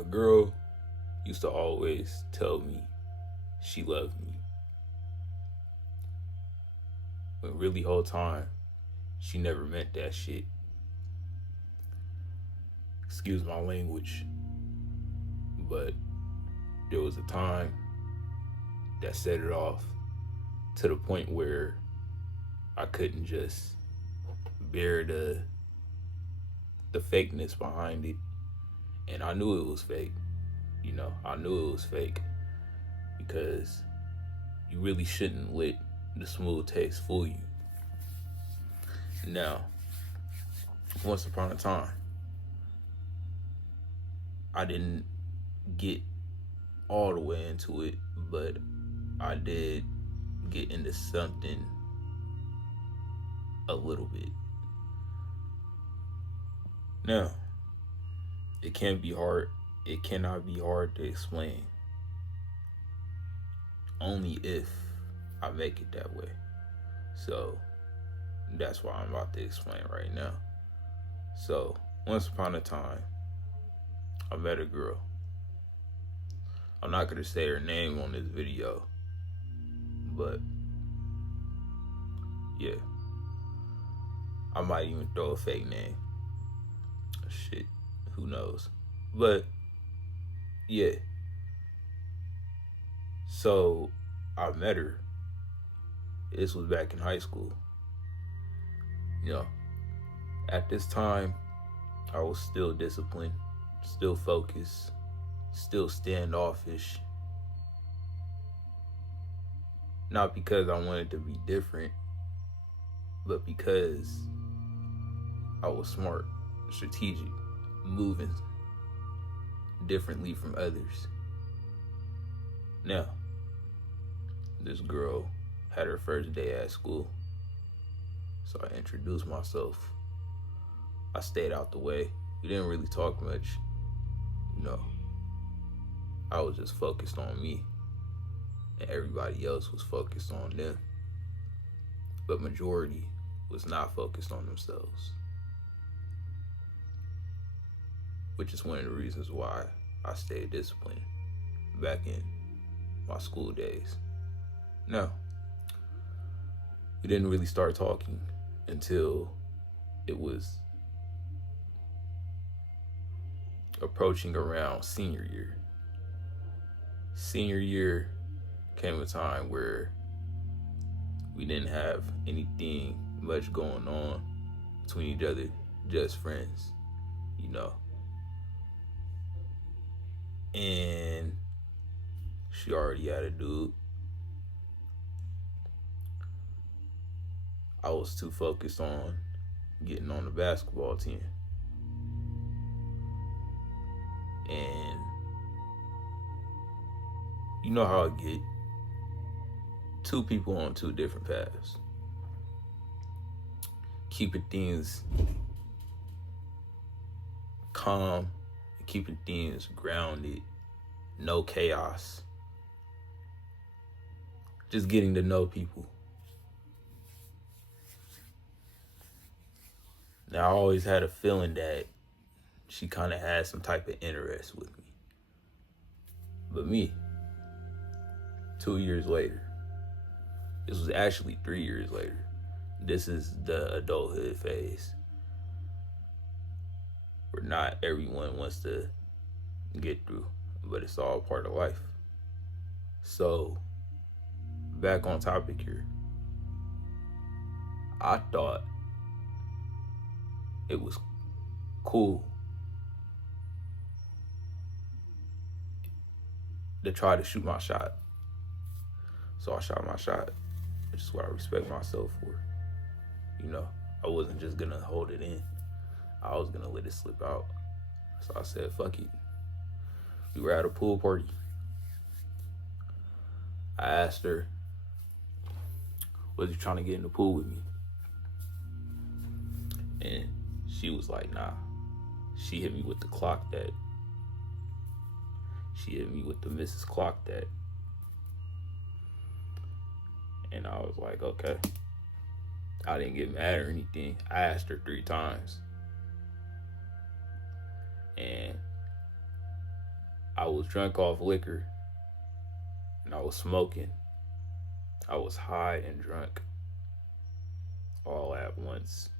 A girl used to always tell me she loved me, but really whole time she never meant that shit. Excuse my language, but there was a time that set it off to the point where I couldn't just bear the fakeness behind it, and I knew it was fake. I knew it was fake because you really shouldn't let the smooth taste fool you. Now, once upon a time, I didn't get all the way into it, but I did get into something a little bit. Now, it can be hard. It cannot be hard to explain. Only if I make it that way. So, that's why I'm about to explain right now. So, once upon a time, I met a girl. I'm not going to say her name on this video, but yeah. I might even throw a fake name. Shit, who knows? But yeah. So I met her. This was back in high school. At this time, I was still disciplined, still focused, still standoffish. Not because I wanted to be different, but because I was smart, strategic, moving differently from others. Now, this girl had her first day at school, so I introduced myself. I stayed out the way. We didn't really talk much. I was just focused on me, and everybody else was focused on them. But majority was not focused on themselves, which is one of the reasons why I stayed disciplined back in my school days. Now, we didn't really start talking until it was approaching around senior year. Senior year came a time where we didn't have anything much going on between each other, just friends, And she already had a dude. I was too focused on getting on the basketball team. And you know how I get. Two people on two different paths. Keeping things calm, and keeping things grounded, no chaos. Just getting to know people. Now, I always had a feeling that she kind of had some type of interest with me. But me, 2 years later, this was actually 3 years later. This is the adulthood phase where not everyone wants to get through, but it's all part of life. So, back on topic here, I thought it was cool to try to shoot my shot. So I shot my shot, which is what I respect myself for. I wasn't just gonna hold it in. I was gonna let it slip out. So I said, fuck it. We were at a pool party. I asked her, was you trying to get in the pool with me? And she was like, nah. She hit me with the clock that. She hit me with the Mrs. Clock that. And I was like, okay. I didn't get mad or anything. I asked her 3 times. And I was drunk off liquor and I was smoking. I was high and drunk all at once.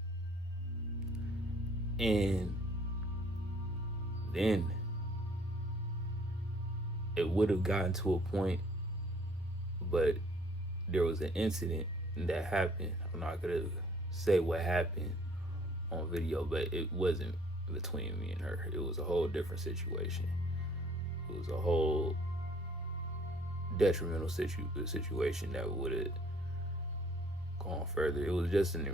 And then it would have gotten to a point, but there was an incident that happened. I'm not gonna say what happened on video, but it wasn't between me and her. It was a whole different situation. It was a whole detrimental situation that would have gone further. It was just an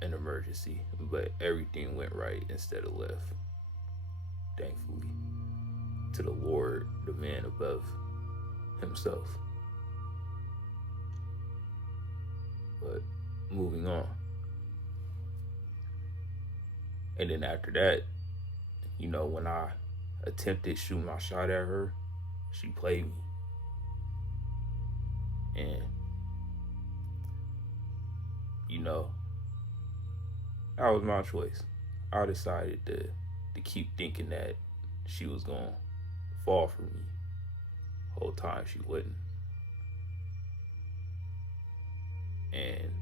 emergency, but everything went right instead of left. Thankfully, to the Lord, the man above himself. But moving on. And then after that, when I attempted shooting my shot at her, she played me. And, that was my choice. I decided to keep thinking that she was going to fall for me. The whole time she wouldn't. And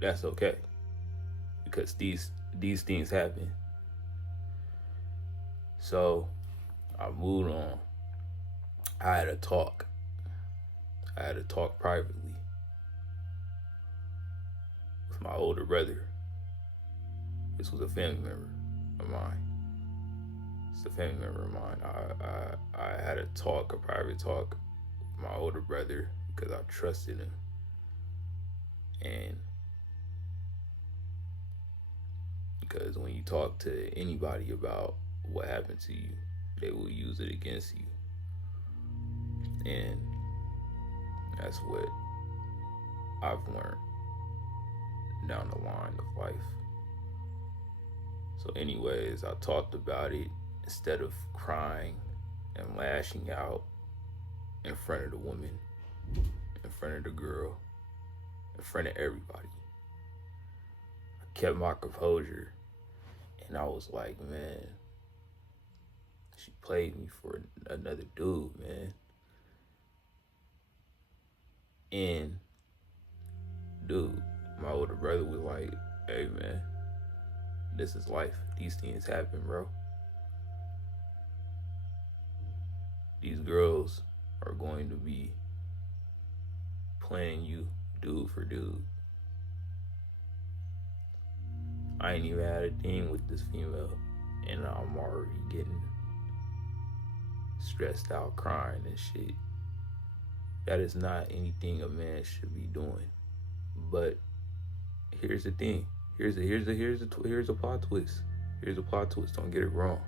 that's okay, because these things happen. So I moved on. I had a talk privately with my older brother. This was a family member of mine. It's a family member of mine. I had a private talk with my older brother because I trusted him. And because when you talk to anybody about what happened to you, they will use it against you. And that's what I've learned down the line of life. So anyways, I talked about it instead of crying and lashing out in front of the woman, in front of the girl, in front of everybody. I kept my composure, and I was like, man, she played me for another dude, man. And dude, my older brother was like, hey, man, this is life. These things happen, bro. These girls are going to be playing you dude for dude. I ain't even had a thing with this female, and I'm already getting stressed out, crying and shit. That is not anything a man should be doing. But here's the thing. Here's a plot twist. Here's a plot twist. Don't get it wrong.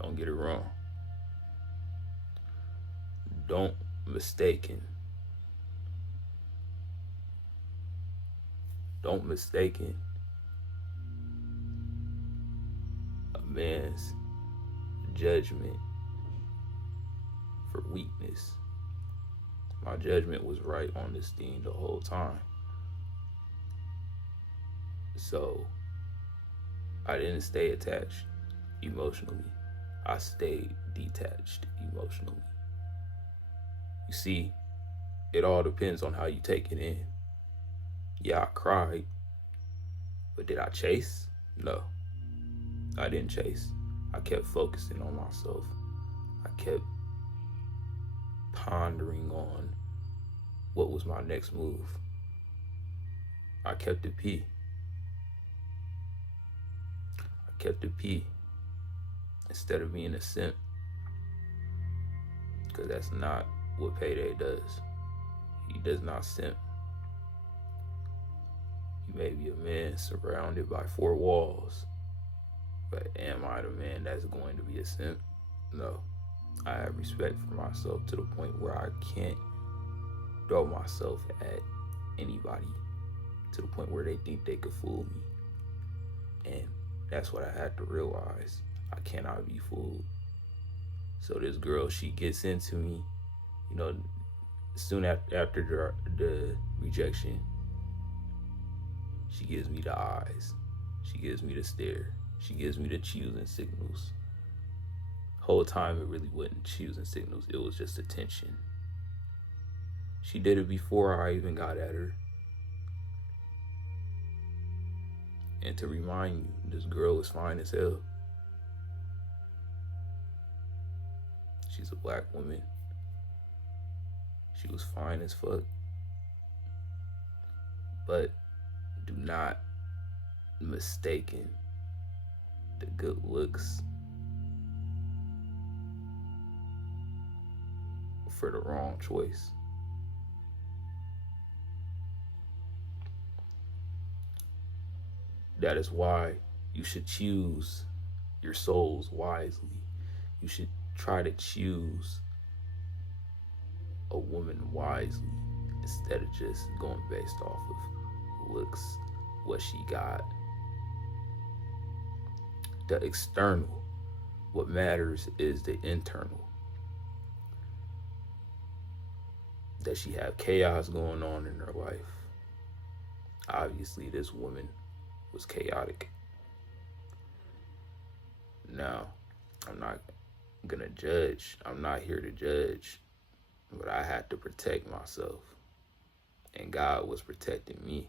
Don't get it wrong. Don't mistake a man's judgment for weakness. My judgment was right on this thing the whole time. So I didn't stay attached emotionally. I stayed detached emotionally. You see, it all depends on how you take it in. Yeah, I cried, but did I chase? No, I didn't chase. I kept focusing on myself. I kept pondering on what was my next move. I kept it P. I kept it P instead of being a simp, because that's not what Payday does. He does not simp. He may be a man surrounded by four walls, but am I the man that's going to be a simp? No. I have respect for myself to the point where I can't throw myself at anybody to the point where they think they could fool me. And that's what I had to realize. I cannot be fooled. So this girl, she gets into me, soon after the rejection, she gives me the eyes. She gives me the stare. She gives me the choosing signals. Whole time it really wasn't choosing signals, it was just attention. She did it before I even got at her. And to remind you, this girl is fine as hell. She's a black woman. She was fine as fuck. But do not mistaken the good looks for the wrong choice. That is why you should choose your souls wisely. You should try to choose a woman wisely instead of just going based off of looks, what she got, the external. What matters is the internal. Does she have chaos going on in her life? Obviously, this woman was chaotic. Now, I'm not gonna judge. I'm not here to judge, but I had to protect myself, and God was protecting me.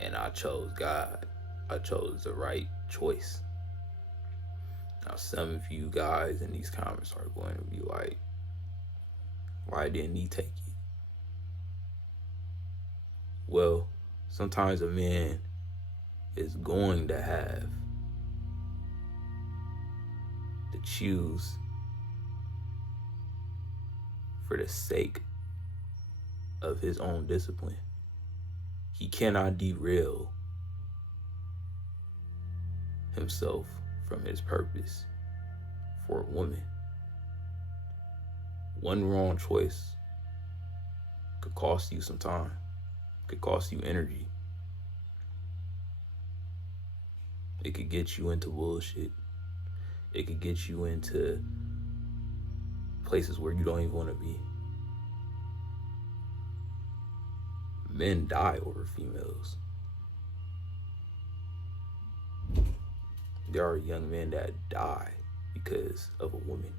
And I chose God. I chose the right choice. Now, some of you guys in these comments are going to be like, why didn't he take it? Well, sometimes a man is going to have to choose for the sake of his own discipline. He cannot derail himself from his purpose for a woman. One wrong choice could cost you some time, could cost you energy. It could get you into bullshit. It could get you into places where you don't even want to be. Men die over females. There are young men that die because of a woman.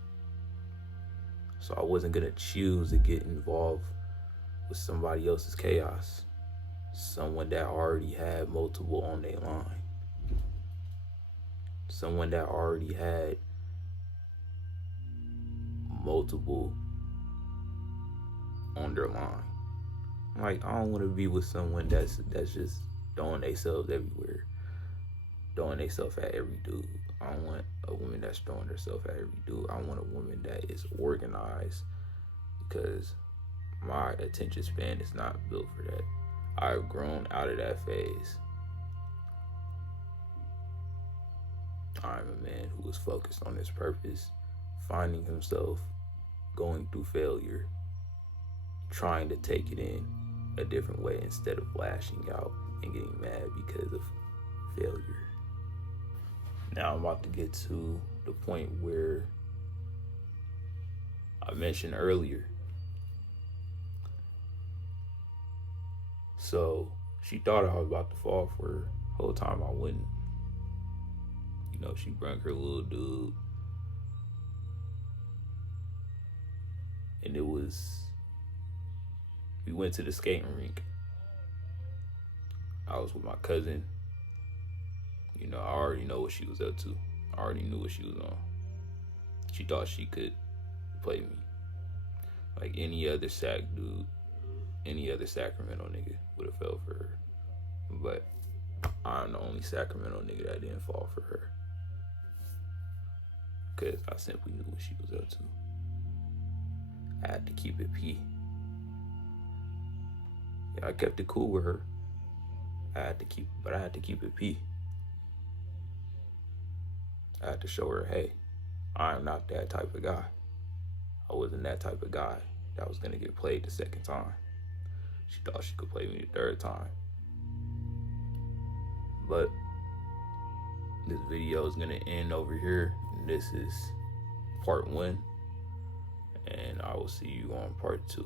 So I wasn't gonna choose to get involved with somebody else's chaos. Someone that already had multiple on their line. Someone that already had multiple on their line. Like, I don't want to be with someone that's just throwing themselves everywhere, throwing themselves at every dude. I don't want a woman that's throwing herself at every dude. I want a woman that is organized, because my attention span is not built for that. I've grown out of that phase. I'm a man who is focused on his purpose, finding himself, going through failure, trying to take it in a different way instead of lashing out and getting mad because of failure. Now I'm about to get to the point where I mentioned earlier. So she thought I was about to fall for her. The whole time I wouldn't. You know, she brought her little dude. And we went to the skating rink. I was with my cousin. You know, I already know what she was up to. I already knew what she was on. She thought she could play me. Like any other Sac dude, any other Sacramento nigga would have fell for her. But I'm the only Sacramento nigga that didn't fall for her. Because I simply knew what she was up to. I had to keep it P. Yeah, I kept it cool with her. I had to keep it P. I had to show her, hey, I'm not that type of guy. I wasn't that type of guy that was gonna get played the second time. She thought she could play me the third time. But this video is gonna end over here. This is part 1, and I will see you on part 2.